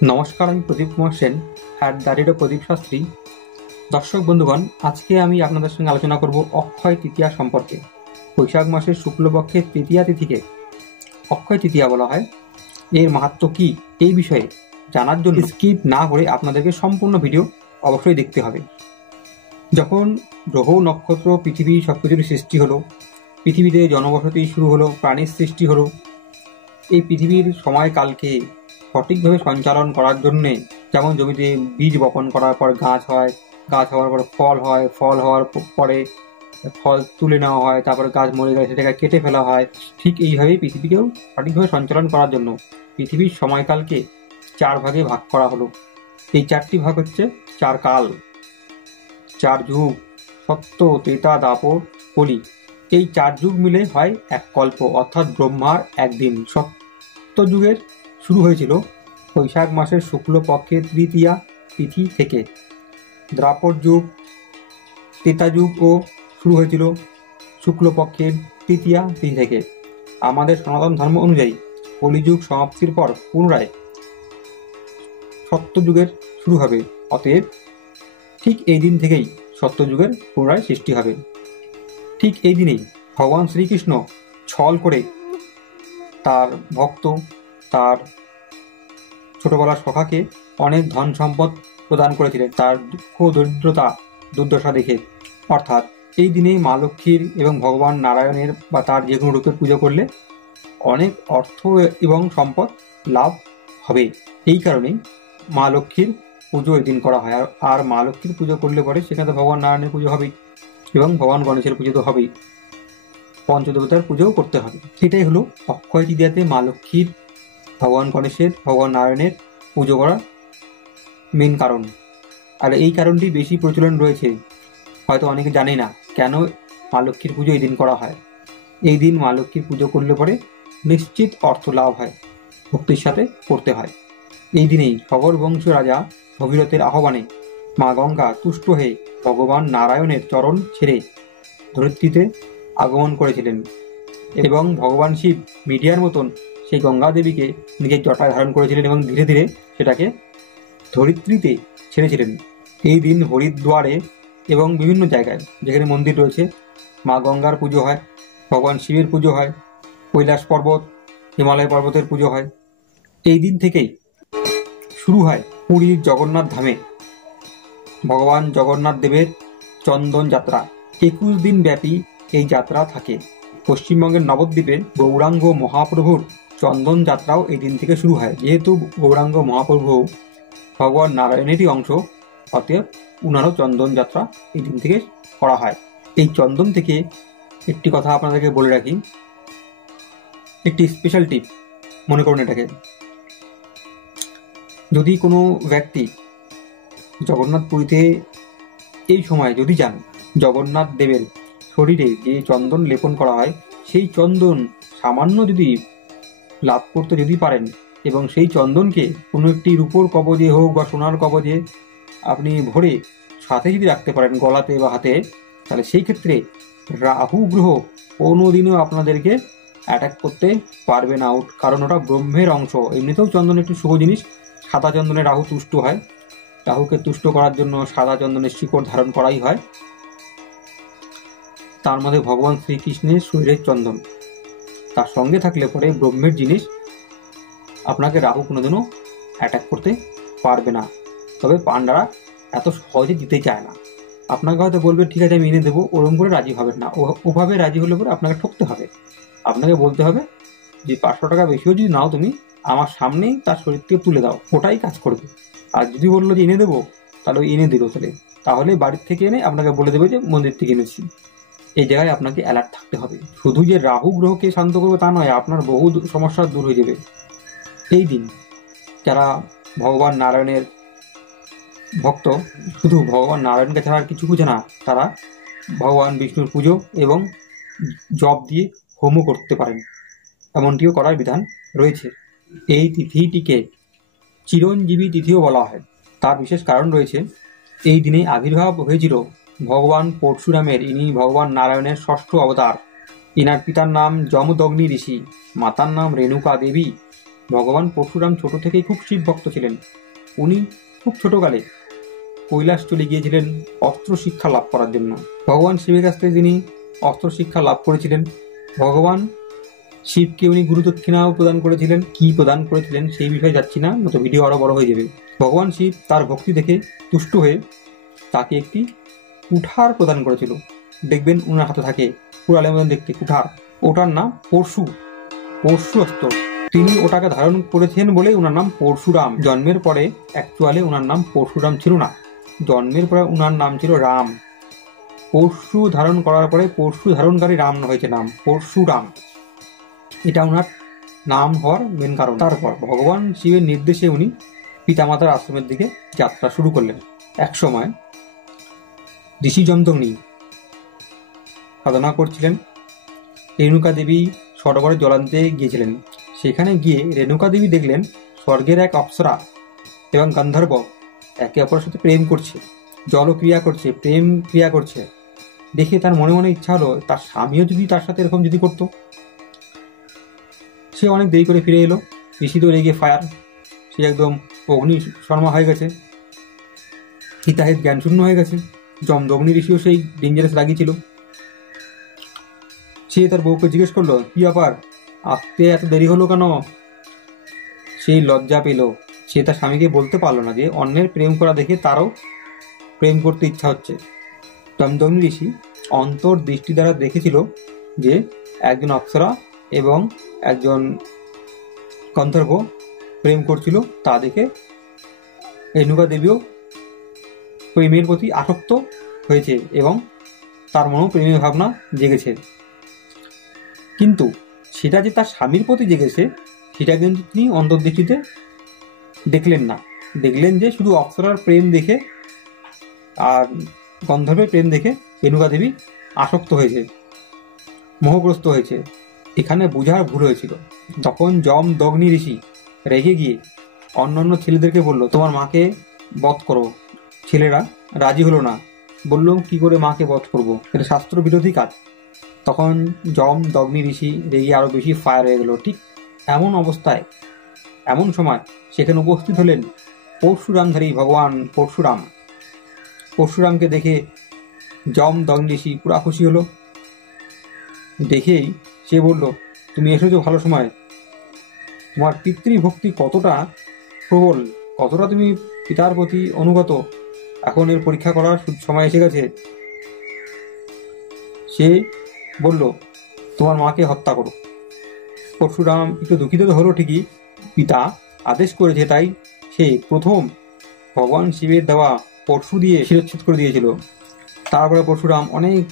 নমস্কার, আমি প্রদীপ কুমার সেন, প্রদীপ শাস্ত্রী। দর্শক বন্ধুগণ, আজকে আমি আপনাদের সঙ্গে আলোচনা করব অক্ষয় তৃতীয়া সম্পর্কে। বৈশাখ মাসের শুক্লপক্ষের তৃতীয়া তিথিকে অক্ষয় তৃতীয়া বলা হয়। এর মাহাত্ম্য কি এই বিষয়ে জানার জন্য স্কিপ না করে আপনাদেরকে সম্পূর্ণ ভিডিও অবশ্যই দেখতে হবে। যখন গ্রহ নক্ষত্র পৃথিবী সবকিছুর সৃষ্টি হলো, পৃথিবীতে জনবসতি শুরু হলো, প্রাণীর সৃষ্টি হলো, এই পৃথিবীর সময়কালকে সঠিকভাবে সঞ্চালন করার জন্যে, যেমন জমিতে বীজ বপন করার পর গাছ হয়, গাছ হওয়ার পর ফল হয়, ফল হওয়ার পরে ফল তুলে নেওয়া হয়, তারপরে গাছ মরে গেলে সেটাকে কেটে ফেলা হয়, ঠিক এইভাবেই পৃথিবীকেও সঠিকভাবে সঞ্চালন করার জন্য পৃথিবীর সময়কালকে 4 ভাগে ভাগ করা হলো। এই 4টি ভাগ হচ্ছে 4 কাল, 4 যুগ: সত্য, ত্রেতা, দাপর, কলি। এই 4 যুগ মিলে হয় এক কল্প, অর্থাৎ ব্রহ্মার একদিন। সত্যযুগের শুরু হয়েছিল বৈশাখ মাসের শুক্লপক্ষের তৃতীয়া তিথি থেকে। দ্বাপর যুগ, ত্রেতা যুগও শুরু হয়েছিল শুক্লপক্ষের তৃতীয়া তিথি থেকে। আমাদের সনাতন ধর্ম অনুযায়ী কলিযুগ সমাপ্তির পর পুনরায় সত্যযুগের শুরু হবে। অতএব ঠিক এই দিন থেকেই সত্যযুগের পুনরায় সৃষ্টি হবে। ঠিক এই দিনেই ভগবান শ্রীকৃষ্ণ ছল করে তার ভক্ত, তার ছোটবেলার সখাকে অনেক ধন সম্পদ প্রদান করেছিলেন, তার দুঃখ দরিদ্রতা দুর্দশা দেখে। অর্থাৎ এই দিনে মা লক্ষ্মীর এবং ভগবান নারায়ণের বা তার যে কোনো রূপের পুজো করলে অনেক অর্থ এবং সম্পদ লাভ হবে। এই কারণেই মা লক্ষ্মীর পুজো এই দিন করা হয়। আর মা লক্ষ্মীর পুজো করলে পরে সেখানে ভগবান নারায়ণের পুজো হবেই, এবং ভগবান গণেশের পুজো তো হবেই, পঞ্চদেবতার পুজোও করতে হবে। এটাই হলো অক্ষয় তৃতীয়াতে মা লক্ষ্মীর, ভগবান গণেশের, ভগবান নারায়ণের পুজো করার মেন কারণ। আর এই কারণটি বেশি প্রচলন রয়েছে, হয়তো অনেকে জানে না কেন মা লক্ষ্মীর পুজো এই দিন করা হয়। এই দিন মা লক্ষ্মীর পুজো করলে পরে নিশ্চিত অর্থ লাভ হয়, ভক্তির সাথে করতে হয়। এই দিনেই সগর বংশীয় রাজা ভগীরথের আহ্বানে মা গঙ্গা তুষ্ট হয়ে ভগবান নারায়ণের চরণ ছেড়ে ধরিত্রীতে আগমন করেছিলেন, এবং ভগবান শিব মিডিয়ার মতন সেই গঙ্গা দেবীকে নিজের জটায় ধারণ করেছিলেন এবং ধীরে ধীরে সেটাকে ধরিত্রীতে ছেড়েছিলেন। এই দিন হরিদ্বারে এবং বিভিন্ন জায়গায় যেখানে মন্দির রয়েছে মা গঙ্গার পুজো হয়, ভগবান শিবের পুজো হয়, কৈলাস পর্বত, হিমালয় পর্বতের পুজো হয়। এই দিন থেকেই শুরু হয় পুরীর জগন্নাথ ধামে ভগবান জগন্নাথ দেবের চন্দন যাত্রা। 21 দিন ব্যাপী এই যাত্রা থাকে। পশ্চিমবঙ্গের নবদ্বীপে গৌরাঙ্গ মহাপ্রভুর চন্দন যাত্রাও এই দিন থেকে শুরু হয়। যেহেতু গৌরাঙ্গ মহাপ্রভু ভগবান নারায়ণেরই অংশ, অতএব উনারও চন্দন যাত্রা এই দিন থেকে করা হয়। এই চন্দন থেকে একটি কথা আপনাদেরকে বলে রাখি, একটি স্পেশাল টিপ মনে করুন এটাকে। যদি কোনো ব্যক্তি জগন্নাথ পুরীতে এই সময় যদি যান, জগন্নাথ দেবের শরীরে যে চন্দন লেপন করা হয়, সেই চন্দন সামান্য যদি লাভ করতে যদি পারেন, এবং সেই চন্দনকে কোনো একটি রূপোর কবজে হোক বা সোনার কবজে আপনি ভরে সাথে যদি রাখতে পারেন, গলাতে বা হাতে, তাহলে সেই ক্ষেত্রে রাহু গ্রহ কোনোদিনও আপনাদেরকে অ্যাটাক করতে পারবে না। কারণ ওটা ব্রহ্মের অংশ। এমনিতেও চন্দন একটু শুভ জিনিস। সাদা চন্দনে রাহু তুষ্ট হয়, রাহুকে তুষ্ট করার জন্য সাদা চন্দনের শিকড় ধারণ করাই হয়। তার মধ্যে ভগবান শ্রীকৃষ্ণের শরীরের চন্দন তার সঙ্গে থাকলে পরে ব্রহ্মের জিনিস, আপনাকে রাহু কোনোদিনও অ্যাটাক করতে পারবে না। তবে পান্ডারা এত সহজে দিতে চায় না। আপনাকে হয়তো বলবে ঠিক আছে আমি এনে দেবো, ওরকম করে রাজি হবেন না। ওভাবে রাজি হলে পরে আপনাকে ঠকতে হবে। আপনাকে বলতে হবে যে 500 টাকা বেশিও যদি নাও তুমি, আমার সামনেই তার শরীর থেকে তুলে দাও, ওটাই কাজ করবে। আর যদি বললো যে এনে দেবো, তাহলে এনে দিল, তাহলে বাড়ির থেকে এনে আপনাকে বলে দেবে যে মন্দির থেকে এনেছি। এই জায়গায় আপনাকে অ্যালার্ট থাকতে হবে। শুধু যে রাহু গ্রহকে শান্ত করবে তা নয়, আপনার বহু সমস্যা দূর হয়ে যাবে। এই দিন যারা ভগবান নারায়ণের ভক্ত, শুধু ভগবান নারায়ণকে ছাড়া আর কিছু বুঝে না, তারা ভগবান বিষ্ণুর পুজো এবং জপ দিয়ে হোমও করতে পারেন, এমনটিও করার বিধান রয়েছে। এই তিথিটিকে চিরঞ্জীবী তিথিও বলা হয়। তার বিশেষ কারণ রয়েছে। এই দিনে আবির্ভাব হয়েছিল ভগবান পরশুরামের। ইনি ভগবান নারায়ণের 6ষ্ঠ অবতার। ইনার পিতার নাম যমদগ্নি ঋষি, মাতার নাম রেণুকা দেবী, ভগবান পরশুরাম ছোট থেকেই খুব শিব ভক্ত ছিলেন। উনি খুব ছোটকালে কৈলাস চলে গিয়েছিলেন অস্ত্র শিক্ষা লাভ করার জন্য। ভগবান শিবের কাছ থেকে তিনি অস্ত্র শিক্ষা লাভ করেছিলেন। ভগবান শিবকে উনি গুরু দক্ষিণাও প্রদান করেছিলেন। কি প্রদান করেছিলেন সেই বিষয়ে যাচ্ছি না, নয়তো ভিডিও আরো বড় হয়ে যাবে। ভগবান শিব তার ভক্তি দেখে তুষ্ট হয়ে তাকে একটি কুঠার প্রদান করেছিল। দেখবেন উনার হাতে থাকে কুড়ালের মতন দেখতে কুঠার, ওটার নাম পরশু অস্ত্র। তিনি ওটাকে ধারণ করেছেন বলে ওনার নাম পরশুরাম। জন্মের পরে অ্যাকচুয়ালি ওনার নাম পরশুরাম ছিল না, জন্মের পরে ওনার নাম ছিল রাম। পরশু ধারণ করার পরে পরশু ধারণকারী রাম হয়েছে নাম পরশুরাম। এটা ওনার নাম হওয়ার মেন কারণ। তারপর ভগবান শিবের নির্দেশে উনি পিতামাতার আশ্রমের দিকে যাত্রা শুরু করলেন। এক সময় ঋষি যমদগ্নি সাধনা করছিলেন। রেণুকা দেবী সরোবরে জল আনতে গিয়েছিলেন। সেখানে গিয়ে রেণুকা দেবী দেখলেন স্বর্গের এক অপ্সরা এবং গান্ধর্ব একে অপরের সাথে প্রেম করছে, জলক্রিয়া করছে, প্রেম ক্রিয়া করছে। দেখে তার মনে মনে ইচ্ছা হলো তার স্বামীও যদি তার সাথে এরকম যদি করতো। সে অনেক দেরি করে ফিরে এলো। ঋষি তো রেগে ফায়ার, সে একদম অগ্নি শর্মা হয়ে গেছে, হিতাহিত জ্ঞান শূন্য হয়ে গেছে। যমদগ্নি ঋষিও সেই ডেঞ্জারাস লাগিয়েছিল। সে তার বউকে জিজ্ঞেস করলো, কি ব্যাপার, আসতে এত দেরি হলো কেন? সেই লজ্জা পেল। সে তার স্বামীকে বলতে পারলো না যে অন্যের প্রেম করা দেখে তারও প্রেম করতে ইচ্ছা হচ্ছে। যমদগ্নি ঋষি অন্তর্দৃষ্টি দ্বারা দেখেছিল যে একজন অপ্সরা এবং একজন গন্ধর্ব প্রেম করছিল। তা দেখে রেণুকা দেবীও প্রেমের প্রতি আসক্ত হয়েছে এবং তার মনেও প্রেমের ভাবনা জেগেছে। কিন্তু সেটা যে তার স্বামীর প্রতি জেগেছে সেটা কিন্তু তিনি অন্তর্দৃষ্টিতে দেখলেন না। দেখলেন যে শুধু অপ্সরার প্রেম দেখে আর গন্ধর্বের প্রেম দেখে রেণুকা দেবী আসক্ত হয়েছে, মোহগ্রস্ত হয়েছে। এখানে বোঝার ভুল হয়েছিল। তখন যমদগ্নি ঋষি রেগে গিয়ে অন্যান্য ছেলেদেরকে বলল, তোমার মাকে বধ করো। ছেলেরা রাজি হলো না, বলল কি করে মাকে বধ করব, এটা শাস্ত্র বিরোধী কাজ। তখন যমদগ্নি ঋষি রেগে আরো বেশি ফায়ার হয়ে গেল। ঠিক এমন অবস্থায়, এমন সময় সেখানে উপস্থিত হলেন পরশুরামধারী ভগবান পরশুরাম। পরশুরামকে দেখে যমদগ্নি ঋষি পুরা খুশি হলো। দেখেই সে বলল, তুমি এসেছো ভালো সময়। তোমার পিতৃভক্তি কতটা প্রবল, কতটা তুমি পিতার প্রতি অনুগত, এখন এর পরীক্ষা করার সময় এসে গেছে। সে বলল, তোমার মাকে হত্যা করো। পরশুরাম একটু দুঃখিত তো হলো ঠিকই, পিতা আদেশ করেছে তাই সে প্রথম ভগবান শিবের দেওয়া পরশু দিয়ে শিরচ্ছেদ করে দিয়েছিল। তারপরে পরশুরাম অনেক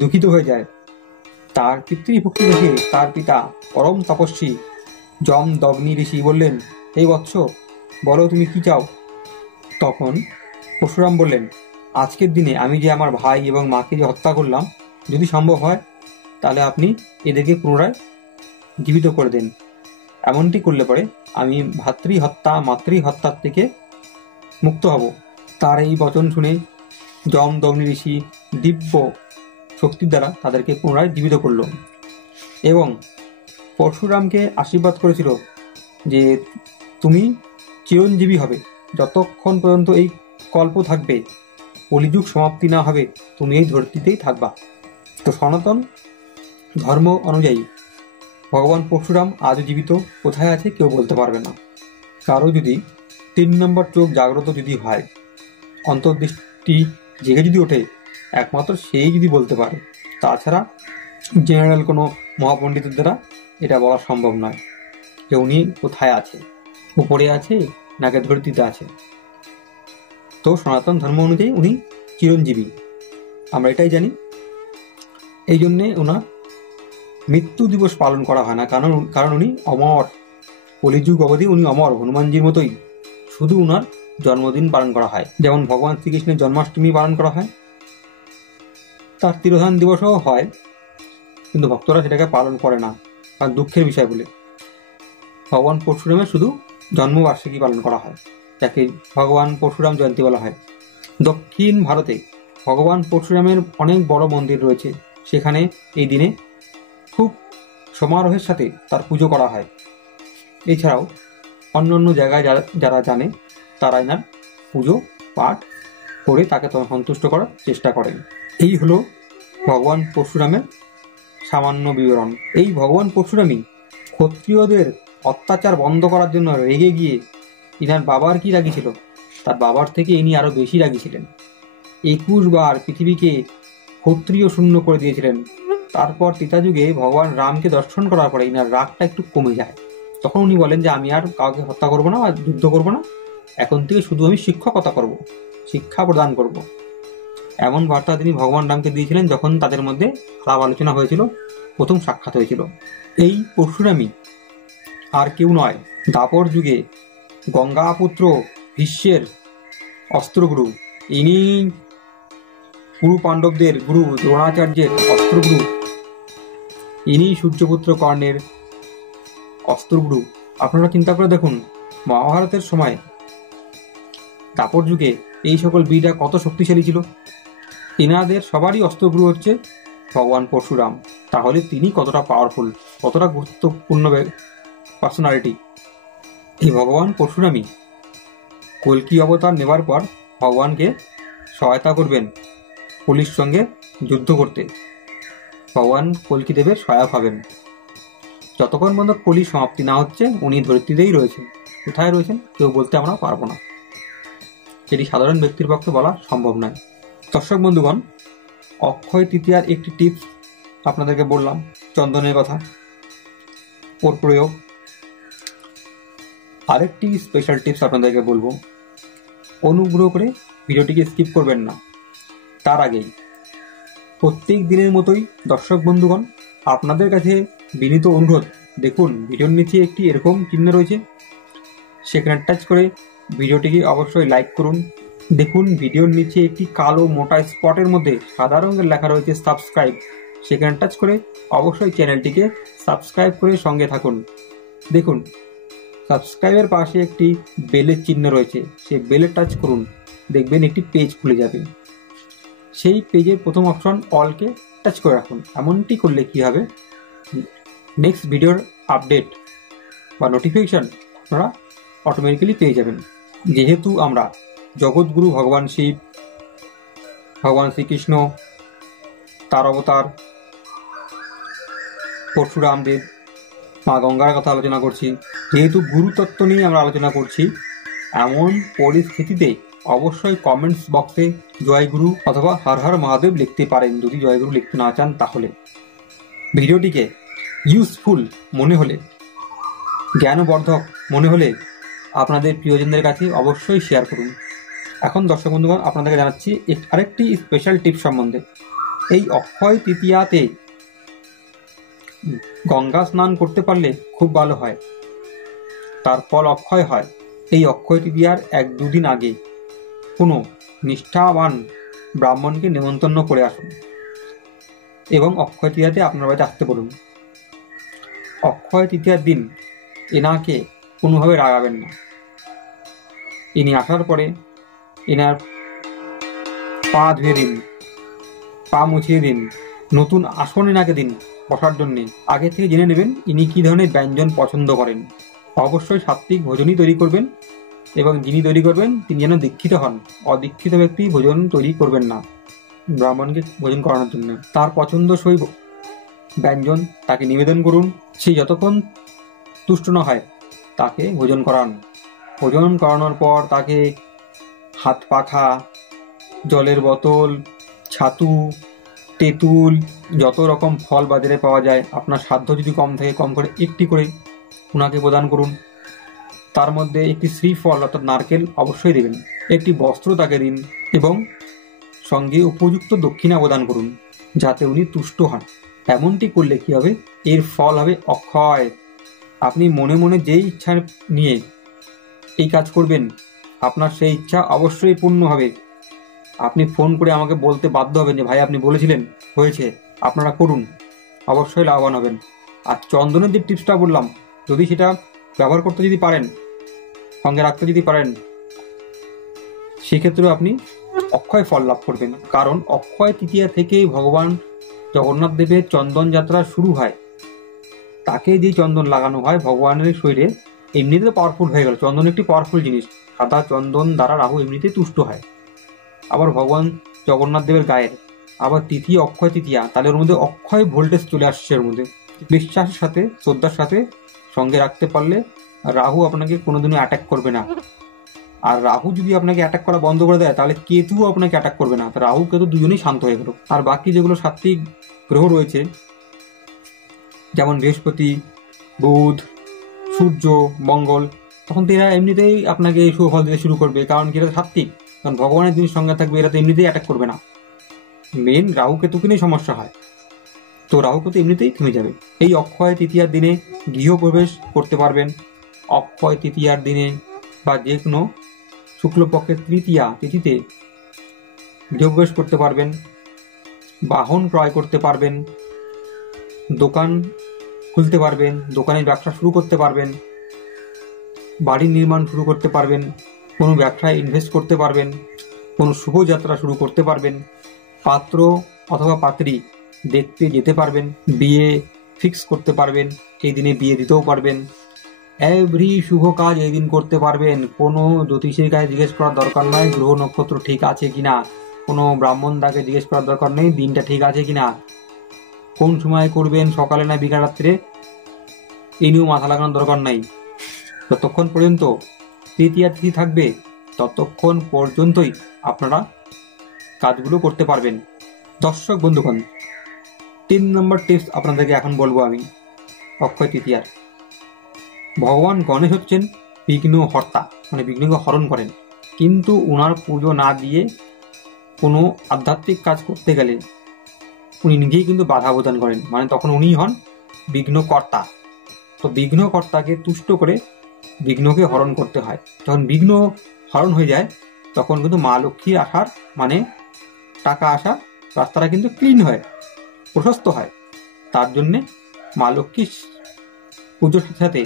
দুঃখিত হয়ে যায়। তার পিতৃভক্তি দেখে তার পিতা পরম তপস্বী যমদগ্নি ঋষি বললেন, এই বৎস, বলো তুমি কি চাও। তখন পরশুরাম বললেন, আজকের দিনে আমি যে আমার ভাই এবং মাকে যে হত্যা করলাম, যদি সম্ভব হয় তাহলে আপনি এদেরকে পুনরায় জীবিত করে দেন। এমনটি করলে পরে আমি ভাতৃহত্যা মাতৃহত্যার থেকে মুক্ত হব। তার এই বচন শুনে যমদগ্নি ঋষি দিব্য শক্তির দ্বারা তাদেরকে পুনরায় জীবিত করল এবং পরশুরামকে আশীর্বাদ করেছিল যে তুমি চিরঞ্জীবী হবে, যতক্ষণ পর্যন্ত এই কল্প থাকবে, কলিযুগ সমাপ্তি না হবে, তুমি এই ধরতিতেই থাকবা। তো সনাতন ধর্ম অনুযায়ী ভগবান পরশুরাম আজও জীবিত, কোথায় আছে কেউ বলতে পারবে না। কারো যদি 3 নম্বর চোখ জাগ্রত যদি হয়, অন্তর্দৃষ্টি জেগে যদি ওঠে, একমাত্র সেই যদি বলতে পারে। তাছাড়া জেনারেল কোনো মহাপণ্ডিতের দ্বারা এটা বলা সম্ভব নয় যে উনি কোথায় আছে, উপরে আছে নাকি ধরতিতে আছে। তো সনাতন ধর্ম অনুযায়ী উনি চিরঞ্জীবী, আমরা এটাই জানি। এই জন্যে ওনার মৃত্যু দিবস পালন করা হয় না, কারণ উনি অমর, কলিযুগ অবধি উনি অমর, হনুমানজির মতোই। শুধু উনার জন্মদিন পালন করা হয়, যেমন ভগবান শ্রীকৃষ্ণের জন্মাষ্টমী পালন করা হয়, তার তিরোধান দিবসও হয়, কিন্তু ভক্তরা সেটাকে পালন করে না, কারণ দুঃখের বিষয় বলে। ভগবান পরশুরামের শুধু জন্মবার্ষিকী পালন করা হয়, যাকে ভগবান পরশুরাম জয়ন্তী বলা হয়। দক্ষিণ ভারতে ভগবান পরশুরামের অনেক বড় মন্দির রয়েছে, সেখানে এই দিনে খুব সমারোহের সাথে তার পুজো করা হয়। এছাড়াও অন্য অন্য জায়গায় যারা জানে তারা এনার পুজো পাঠ করে তাকে সন্তুষ্ট করার চেষ্টা করেন। এই হলো ভগবান পরশুরামের সামান্য বিবরণ। এই ভগবান পরশুরামই ক্ষত্রিয়দের অত্যাচার বন্ধ করার জন্য রেগে গিয়ে ইনার বাবার কি রাগী ছিল, তার বাবার থেকে ইনি আরো বেশি রাগী ছিলেন। 21 বার পৃথিবীকে ক্ষত্রিয় শূন্য করে দিয়েছিলেন। তারপর ত্রেতাযুগে ভগবান রামকে দর্শন করার পরে ইনার রাগটা একটু কমে যায়। তখন উনি বলেন যে আমি আর কাউকে হত্যা করবো না, আর যুদ্ধ করবো না, এখন থেকে শুধু আমি শিক্ষকতা করব, শিক্ষা প্রদান করব। এমন বার্তা তিনি ভগবান রামকে দিয়েছিলেন যখন তাদের মধ্যে আলাপ আলোচনা হয়েছিল, প্রথম সাক্ষাৎ হয়েছিল। এই পরশুরামই আর কেউ নয়, দাপর যুগে গঙ্গাপুত্র ভীষ্মের অস্ত্রগুরু। ইনি কুরু পাণ্ডবদের গুরু দ্রোণাচার্যের অস্ত্রগুরু। ইনি সূর্যপুত্র কর্ণের অস্ত্রগুরু। আপনারা চিন্তা করে দেখুন, মহাভারতের সময় দাপর যুগে এই সকল বীররা কত শক্তিশালী ছিল। এনাদের সবারই অস্ত্রগুরু হচ্ছে ভগবান পরশুরাম। তাহলে তিনি কতটা পাওয়ারফুল, কতটা গুরুত্বপূর্ণ পার্সোনালিটি। এই ভগবান পরশুরামই কল্কি অবতার নেবার পর ভগবানকে সহায়তা করবেন কলির সঙ্গে যুদ্ধ করতে। ভগবান কল্কি দেবের সহায়ক হবেন। যতক্ষণ পর্যন্ত কলির সমাপ্তি না হচ্ছে উনি ধরিত্রীতেই রয়েছেন। কোথায় রয়েছেন কেউ বলতে আমরা পারবো না, যেটি সাধারণ ব্যক্তির পক্ষে বলা সম্ভব নয়। দর্শক বন্ধুগণ, অক্ষয় তৃতীয়ার একটি টিপস আপনাদেরকে বললাম, চন্দনের কথা, ওর প্রয়োগ। আরেকটি স্পেশাল টিপস আপনাদেরকে বলবো, অনুগ্রহ করে ভিডিওটিকে স্কিপ করবেন না। তার আগেই প্রত্যেক দিনের মতোই দর্শক বন্ধুগণ, আপনাদের কাছে বিনীত অনুরোধ, দেখুন ভিডিওর নিচে একটি এরকম চিহ্ন রয়েছে, সেখানে টাচ করে ভিডিওটিকে অবশ্যই লাইক করুন। দেখুন ভিডিওর নিচে একটি কালো মোটা স্পটের মধ্যে সাদা রঙের লেখা রয়েছে সাবস্ক্রাইব, সেখানে টাচ করে অবশ্যই চ্যানেলটিকে সাবস্ক্রাইব করে সঙ্গে থাকুন। দেখুন সাবস্ক্রাইবের পাশে একটি বেলের চিহ্ন রয়েছে, সেই বেলে টাচ করুন, দেখবেন একটি পেজ খুলে যাবে। সেই পেজের প্রথম অপশন অলকে টাচ করে রাখুন। এমনটি করলে কি হবে, নেক্সট ভিডিওর আপডেট বা নোটিফিকেশন আপনারা অটোমেটিক্যালি পেয়ে যাবেন। যেহেতু আমরা জগৎগুরু ভগবান শিব, ভগবান শ্রীকৃষ্ণ, তার অবতার পরশুরাম দেব, মা গঙ্গার কথা আলোচনা করছি, যেহেতু গুরুতত্ত্ব নিয়ে আমরা আলোচনা করছি, এমন পরিস্থিতিতে অবশ্যই কমেন্টস বক্সে জয়গুরু অথবা হর হর মহাদেব লিখতে পারেন। যদি জয়গুরু লিখতে না চান তাহলে ভিডিওটিকে ইউজফুল মনে হলে, জ্ঞানবর্ধক মনে হলে আপনাদের প্রিয়জনদের কাছে অবশ্যই শেয়ার করুন। এখন দর্শক বন্ধুগণ, আপনাদেরকে জানাচ্ছি আরেকটি স্পেশাল টিপ সম্বন্ধে। এই অক্ষয় তৃতীয়াতে গঙ্গা স্নান করতে পারলে খুব ভালো হয়, তার ফল অক্ষয় হয়। এই অক্ষয় তৃতীয়ার 1-2 দিন আগে কোনো নিষ্ঠাবান ব্রাহ্মণকে নেমন্তন্ন করে আসুন এবং অক্ষয় তৃতীয়াতে আপনার বাড়িতে আসতে বলুন। অক্ষয় তৃতীয়ার দিন এনাকে কোনোভাবে রাগাবেন না। ইনি আসার পরে এনার পা ধুয়ে দিন, পা মুছিয়ে দিন, নতুন আসন এনাকে দিন বসার জন্যে। আগে থেকে জেনে নেবেন ইনি কী ধরনের ব্যঞ্জন পছন্দ করেন। অবশ্যই সাত্ত্বিক ভোজনই তৈরি করবেন এবং যিনি তৈরি করবেন তিনি যেন দীক্ষিত হন। অদীক্ষিত ব্যক্তি ভোজন তৈরি করবেন না ব্রাহ্মণকে ভোজন করানোর জন্য। তার পছন্দসই ব্যঞ্জন তাকে নিবেদন করুন। সে যতক্ষণ তুষ্ট না হয় তাকে ভোজন করান। ভোজন করানোর পর তাকে হাত পাখা, জলের বোতল, ছাতু, তেঁতুল, যত রকম ফল বাজারে পাওয়া যায়, আপনার সাধ্য যদি কম থাকে কম করে একটি করে ওনাকে প্রদান করুন। তার মধ্যে একটি শ্রীফল অর্থাৎ নারকেল অবশ্যই দেবেন, একটি বস্ত্র তাকে দিন এবং সঙ্গে উপযুক্ত দক্ষিণা প্রদান করুন যাতে উনি তুষ্ট হন। এমনটি করলে কি হবে, এর ফল হবে অক্ষয়। আপনি মনে মনে যেই ইচ্ছা নিয়ে এই কাজ করবেন, আপনার সেই ইচ্ছা অবশ্যই পূর্ণ হবে। আপনি ফোন করে আমাকে বলতে বাধ্য হবেন যে ভাই আপনি বলেছিলেন, হয়েছে, আপনারা করুন, অবশ্যই লাভবান হবেন। আর চন্দনের যে টিপসটা বললাম, যদি সেটা ব্যবহার করতে যদি পারেন, সঙ্গে রাখতে যদি পারেন, সেক্ষেত্রেও আপনি অক্ষয় ফল লাভ করবেন। কারণ অক্ষয় তৃতীয়া থেকেই ভগবান জগন্নাথ দেবের চন্দন যাত্রা শুরু হয়। তাকে যে চন্দন লাগানো হয় ভগবানের শরীরে, এমনিতে পাওয়ারফুল হয়ে গেল। চন্দন একটি পাওয়ারফুল জিনিস, সাদা চন্দন দ্বারা রাহু এমনিতেই তুষ্ট হয়। আবার ভগবান জগন্নাথ দেবের গায়ের আবার তৃতীয় অক্ষয় তৃতীয়া, তাহলে ওর মধ্যে অক্ষয় ভোল্টেজ চলে আসছে। এর মধ্যে বিশ্বাসের সাথে শ্রদ্ধার সাথে সঙ্গে রাখতে পারলে রাহু আপনাকে কোনোদিনও অ্যাটাক করবে না। আর রাহু যদি আপনাকে অ্যাটাক করা বন্ধ করে দেয় তাহলে কেতু আপনাকে অ্যাটাক করবে না। রাহু কেতু দুজনেই শান্ত হয়ে গেল। আর বাকি যেগুলো সাত্ত্বিক গ্রহ রয়েছে যেমন বৃহস্পতি, বুধ, সূর্য, মঙ্গল, তখন তো এরা এমনিতেই আপনাকে সুফল দিতে শুরু করবে, কারণ কি এরা সাত্ত্বিক, কারণ ভগবানের জিনিস সঙ্গে থাকবে, এরা তো এমনিতেই অ্যাটাক করবে না। মেন রাহু কেতুকে নিয়ে সমস্যা হয়, তো রাহু কেতু এমনিতেই থেমে যাবে। এই অক্ষয় তৃতীয়ার দিনে গৃহপ্রবেশ করতে পারবেন। অক্ষয় তৃতীয়ার দিনে বা যে কোনো শুক্লপক্ষের তৃতীয়া তিথিতে গৃহপ্রবেশ করতে পারবেন, বাহন ক্রয় করতে পারবেন, দোকান খুলতে পারবেন, দোকানের ব্যবসা শুরু করতে পারবেন, বাড়ি নির্মাণ শুরু করতে পারবেন, কোনো ব্যবসায় ইনভেস্ট করতে পারবেন, কোনো শুভযাত্রা শুরু করতে পারবেন, পাত্র অথবা পাত্রী দেখতে যেতে পারবেন, বিয়ে ফিক্স করতে পারবেন, এই দিনে বিয়ে দিতেও পারবেন। এভরি শুভ কাজ এই দিন করতে পারবেন। কোনো জ্যোতিষীর কাছে জিজ্ঞেস করার দরকার নয় গ্রহ নক্ষত্র ঠিক আছে কিনা, কোনো ব্রাহ্মণ দাকে জিজ্ঞেস করার দরকার নেই দিনটা ঠিক আছে কিনা, কোন সময় করবেন, সকালে না বিকাল রাত্রে, এই নিয়েও মাথা লাগানোর দরকার নাই। যতক্ষণ পর্যন্ত তৃতীয়া তিথি থাকবে ততক্ষণ পর্যন্তই আপনারা কাজগুলো করতে পারবেন। দর্শক বন্ধুগণ, 3 নম্বর টিপস আপনাদেরকে এখন বলবো আমি অক্ষয় তৃতীয়ার। ভগবান গণেশ হচ্ছেন বিঘ্ন হর্তা, মানে বিঘ্নকে হরণ করেন, কিন্তু ওনার পুজো না দিয়ে কোনো আধ্যাত্মিক কাজ করতে গেলে উনি নিজেই কিন্তু বাধা প্রদান করেন, মানে তখন উনিই হন বিঘ্নকর্তা। তো বিঘ্নকর্তাকে তুষ্ট করে বিঘ্নকে হরণ করতে হয়। যখন বিঘ্ন হরণ হয়ে যায় তখন কিন্তু মা লক্ষ্মী আসার, মানে টাকা আসার রাস্তাটা কিন্তু ক্লিন হয়, প্রশস্ত হয়। তার জন্যে মা লক্ষ্মীর পুজোর সাথে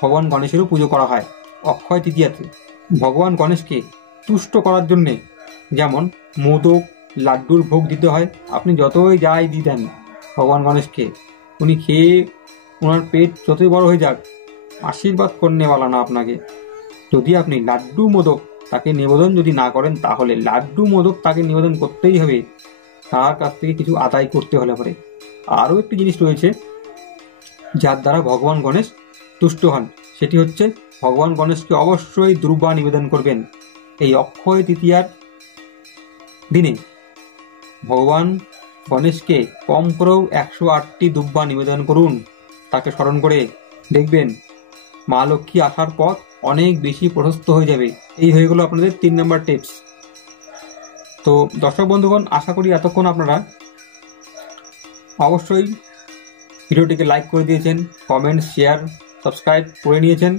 ভগবান গণেশেরও পুজো করা হয় অক্ষয় তৃতীয়াতে। ভগবান গণেশকে তুষ্ট করার জন্যে যেমন মোদক, লাড্ডুর ভোগ দিতে হয়। আপনি যতই যাই দিয়ে দেন ভগবান গণেশকে, উনি খেয়ে ওনার পেট যতই বড় হয়ে যাক আশীর্বাদ করনেওয়ালা না আপনাকে। যদি আপনি লাড্ডু মোদক তাকে নিবেদন যদি না করেন তাহলে লাড্ডু মোদক তাকে নিবেদন করতেই হবে, তার কাছ থেকে কিছু আদায় করতে হলে পরে। আরও একটি জিনিস রয়েছে যার দ্বারা ভগবান গণেশ তুষ্ট হন, সেটি হচ্ছে ভগবান গণেশকে অবশ্যই দুর্বা নিবেদন করবেন। এই অক্ষয় তৃতীয়ার দিনে ভগবান গণেশকে কম করেও 108টি দুব্বা নিবেদন করুন। তাকে স্মরণ করে দেখবেন মা লক্ষ্মী আসার পথ অনেক বেশি প্রশস্ত হয়ে যাবে। এই হয়ে গেল আপনাদের 3 নম্বর টিপস। তো দর্শক বন্ধুগণ, আশা করি এতক্ষণ আপনারা অবশ্যই ভিডিওটিকে লাইক করে দিয়েছেন, কমেন্ট, শেয়ার, সাবস্ক্রাইব করে নিয়েছেন।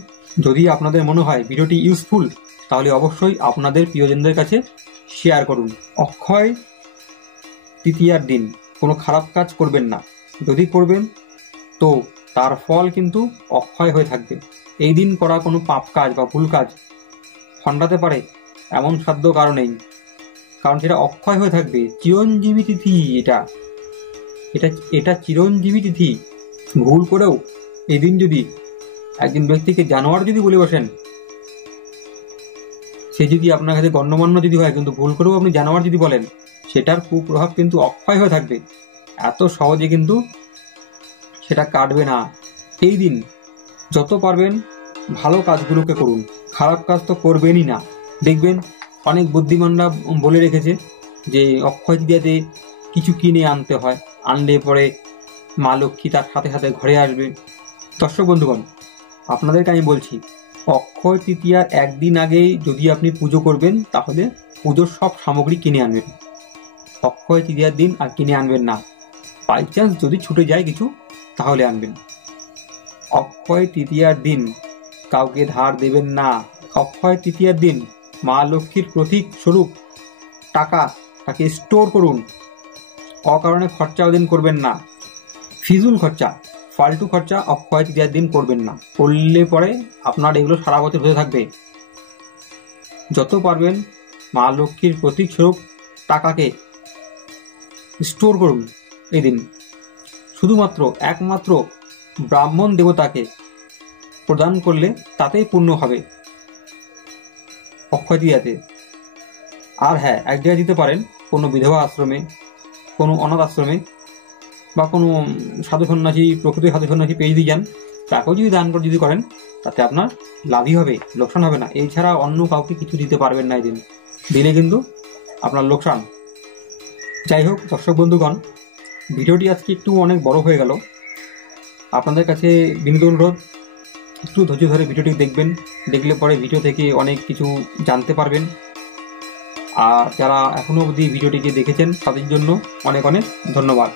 যদি আপনাদের মনে হয় ভিডিওটি ইউজফুল তাহলে অবশ্যই আপনাদের প্রিয়জনদের কাছে শেয়ার করুন। অক্ষয় তৃতীয়ার দিন কোনো খারাপ কাজ করবেন না, যদি করবেন তো তার ফল কিন্তু অক্ষয় হয়ে থাকবে। এই দিন করা কোনো পাপ কাজ বা ভুল কাজ খণ্ডাতে পারে এমন সাধ্য কারো নেই, কারণ সেটা অক্ষয় হয়ে থাকবে। চিরঞ্জীবী তিথি এটা এটা এটা চিরঞ্জীবী তিথি। ভুল করেও এদিন যদি একজন ব্যক্তিকে জানোয়ার যদি বলে বসেন, সে যদি আপনার কাছে গণ্যমান্য যদি হয় কিন্তু ভুল করেও আপনি জানোয়ার যদি বলেন, সেটার কুপ্রভাব কিন্তু অক্ষয় হয়ে থাকবে। এত সহজে কিন্তু সেটা কাটবে না। এই দিন যত পারবেন ভালো কাজগুলোকে করুন, খারাপ কাজ তো করবেনই না। দেখবেন অনেক বুদ্ধিমানরা বলে রেখেছে যে অক্ষয় তৃতীয়াতে কিছু কিনে আনতে হয়, আনলে পরে মা লক্ষ্মী তার সাথে সাথে ঘরে আসবে। দর্শক বন্ধুগণ, আপনাদেরকে আমি বলছি অক্ষয় তৃতীয়ার একদিন আগেই যদি আপনি পুজো করবেন তাহলে পুজোর সব সামগ্রী কিনে আনবেন। অক্ষয় তৃতীয়ার দিন আর কিনে আনবেন না, বাই চান্স যদি ছুটে যায় কিছু তাহলে আনবেন। অক্ষয় তৃতীয়ার দিন কাউকে ধার দেবেন না। অক্ষয় তৃতীয়ার দিন মা লক্ষ্মীর প্রতীক স্বরূপ টাকা তাকে স্টোর করুন। অকারণে খরচা ওদিন করবেন না, ফিজুল খরচা, ফালতু খরচা অক্ষয় তৃতীয়ার দিন করবেন না। করলে পরে আপনার এগুলো সারা বছর হতে থাকবে। যত পারবেন মা লক্ষ্মীর প্রতীক স্বরূপ টাকাকে স্টোর করুন এই দিন। শুধুমাত্র একমাত্র ব্রাহ্মণ দেবতাকে প্রদান করলে তাতেই পূর্ণ হবে অক্ষয় তৃতীয়াতে। আর হ্যাঁ, এক জায়গায় দিতে পারেন, কোনো বিধবা আশ্রমে, কোনো অনাথ আশ্রমে, বা কোনো সাধু সন্ন্যাসী, প্রকৃত সাধু সন্ন্যাসী পেয়ে দিয়ে যান, তাকেও যদি দান করে যদি করেন, তাতে আপনার লাভই হবে, লোকসান হবে না। এছাড়া অন্য কাউকে কিছু দিতে পারবেন না, এই দিন দিলে কিন্তু আপনার লোকসান। যাই হোক দর্শক বন্ধুগণ, ভিডিওটি আজকে একটু অনেক বড় হয়ে গেল। আপনাদের কাছে বিনীত অনুরোধ, একটু ধৈর্য ধরে ভিডিওটি দেখবেন, দেখলে পরে ভিডিও থেকে অনেক কিছু জানতে পারবেন। আর যারা এখনো অবধি ভিডিওটিকে দেখেছেন তাদের জন্য অনেক অনেক ধন্যবাদ।